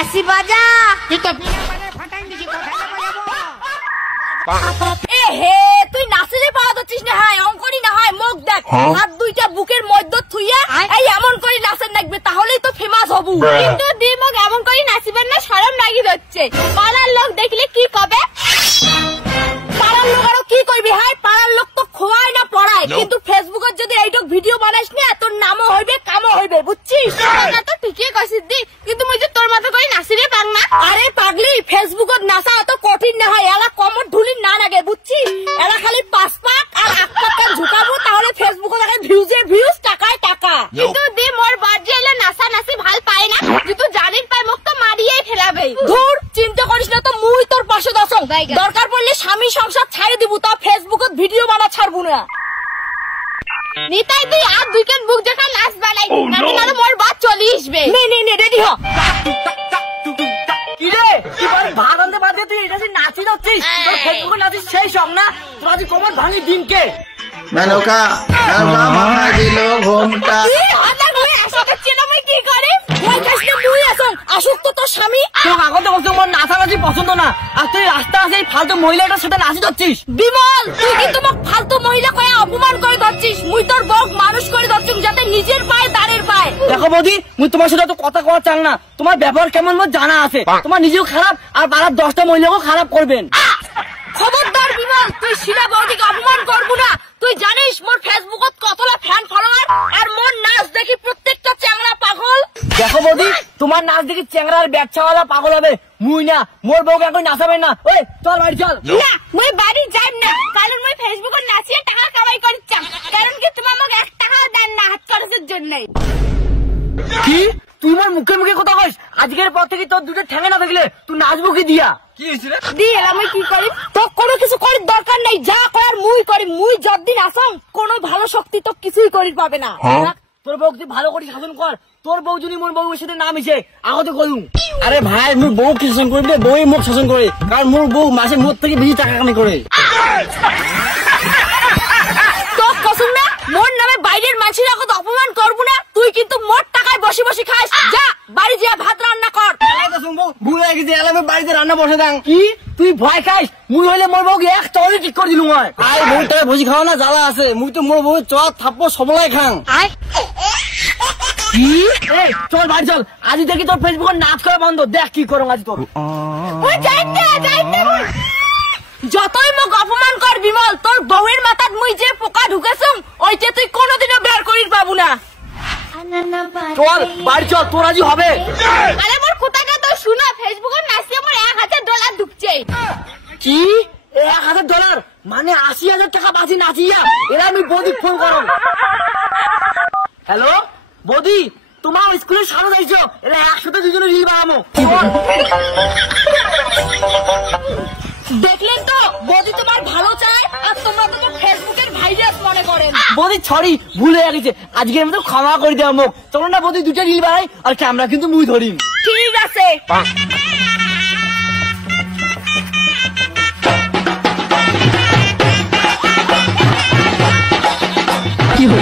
বাঁশি বাজা। তুই তো বিনা বাজায় ফাটাই দিছি, কোথায় বাজাবো? এ হে তুই নাচলে পাওয়া যাচ্ছিস না, হয় অঙ্করি না হয় মুখ দেখ, হাত দুইটা বুকের মধ্য থুইয়া এই এমন করে নাচেন দেখবে, তাহলেই তো ফেমাস হবু। কিন্তু দিমক এমন করে নাচিবেন না, শরম লাগি যাচ্ছে। পাড়ার লোক দেখলে কি কবে? পাড়ার লোক আরো কি করবি? হাই পাড়ার লোক তো খোয়ায় না পড়ায়, কিন্তু ফেসবুকের যদি এইটুক ভিডিও বানাইস না, তোর নামও হইবে কামও হইবে, বুঝছিস? না তো ঠিকই কইছিস দি, কিন্তু মুই যে তোর মতো করে নাচিরে পাং না। আরে পাগলি, ফেসবুকত নাচা এত কঠিন না হয়, এলা কমর ধুলি না লাগে, বুঝছিস? এলা খালি পাঁচ পাক আর আট পাক ঝুঁকাবো, তাহলে ফেসবুকে দেখে ভিউজের ভিউজ, টাকায় টাকা। কিন্তু দি মোর বাড়ি এলে নাচা নাচি ভাল পায় না, কিন্তু জানিস পাই মুখ তো মারিয়েই ফেলাবে। ধুর চিন্তা করিস না তো, মুই তোর পাশে দশং, দরকার পড়লে স্বামী সংসার ছাড়ে দিব, তা ফেসবুকত ভিডিও বানা ছাড়বো না। নিতাই তুই আর দুই কেন বুক দেখা নাচ বানাই, নাকি না মোর বাদ চলে আসবে। নে নে নে রেডি হ। কি রে তুই ভাগ আনতে পারতে, তুই এটা নাচি যাচ্ছিস, তোর ফেসবুকে নাচিস সেই সং না, তোর আজ কমর ভাঙি দিনকে। মেনকা মাথা দিল ঘুমটা। কি করে মুই আসং আসুক তো তোর স্বামী। তোর আগতে বলছো মোর নাচানাচি পছন্দ না, আর তুই রাস্তা আছে এই ফালতু মহিলাটার সাথে নাচি যাচ্ছিস। বিমল তুই কিন্তু মোক ফালতু মহিলা কয়ে অপমান করে যাচ্ছিস। মুই তোর বক মানুষ করে যাচ্ছি, যাতে নিজের পায়ে দাঁড়ের পায়। দেখো বৌদি, মুই তোমার সাথে তো কথা কওয়া চাং না, তোমার ব্যবহার কেমন মোর জানা আছে, তোমার নিজেও খারাপ আর পাড়ার 10টা মহিলাকেও খারাপ করবেন। খবরদার বিমল, তুই শিলা বৌদিকে অপমান করবো না। তুই জানিস মোর ফেসবুকত কতলা ফ্যান ফলোয়ার, আর মোর নাচ দেখি প্রত্যেকটা চ্যাংড়া পাগল। দেখো বৌদি, তোমার নাচ দেখি চ্যাংড়ার ব্যবসাওয়ালা পাগল হবে, মুই না। মোর বউকে এখন নাচাবেন না, ওই চল বাড়ি চল। না মুই বাড়ি যাই না, কারণ মুই ফেসবুকত নাচিয়ে টাকা কামাই করছাম, কারণ কি তুমি আমাকে 1 টাকাও দেন না হাত খরচের জন্য। কি তুই মোর মুখে মুখে কথা কইস? আজকের পর থেকে তোর দুটো ঠ্যাঙে না দেখলে তুই নাচবো কি দিয়া? কি হয়েছিল দি এলা মুই কি করি? তো কোনো কিছু করার দরকার নাই, যা করার মুই করি। মুই যতদিন আসং কোনো ভালো শক্তি তো কিছুই করির পাবে না। তোর বউ তুই ভালো করে শাসন কর, তোর বউ যদি মোর বউর সাথে না মিশে আগতে করুন। আরে ভাই মোর বউ কি শাসন করবে? বউই মুখ শাসন করে, কারণ মোর বউ মাসে মোর থেকে বেশি টাকা কামাই করে। তো কসম না, মোর নামে বাইরের মানুষের আগত অপমান করবো না। তুই কিন্তু মোর টাকায় বসে বসে খাস, যা বাড়ি যা ভাত রান্না কর। ভুল হয়ে গেছে, এলামে বাড়িতে রান্না বসে দাং। কি তুই ভয় খাইস? মুই হইলে মোর বউকে এক চলে ঠিক করে দিলুম। আরে বউ টাকা ভুজি খাওয়া না জ্বালা আছে, মুই তো মোর বউ চট থাপ্পো সবলাই খাং। কি চল বাড়ি চল, আজ দেখি তোর ফেসবুকে নাচ করা বন্ধ, দেখ কি করো আজ তোর। যতই মোক অপমান কর বিমল, তোর বউয়ের মাথাত মুই যে পোকা ঢুকেছুম, ওইটা তুই কোনোদিনও বের করির পাবো না। চল বাড়ি চল, তোর আজই হবে। আরে মোর কথাটা তো শুনো, ফেসবুকে নাচি আমার $1000 ঢুকছে। কি $1000? মানে 80,000 টাকা বাজি নাচিয়া? এরা আমি বৌদি ফোন করো। হ্যালো বৌদি, তোমার স্কুলের সামনে যাইছো, এরা একসাথে দুজনে রিল বানাবো। দেখলেন তো বৌদি তোমার ভালো চায়, আর তোমরা তো ফেসবুকের ভাইরাস মনে করেন। বৌদি সরি, ভুল হয়ে গেছে, আজকের মতো ক্ষমা করে দেওয়া মুখ। চলো না বৌদি দুটা রিল বানাই, আর ক্যামেরা কিন্তু মুই ধরিম। ঠিক আছে। কি হল?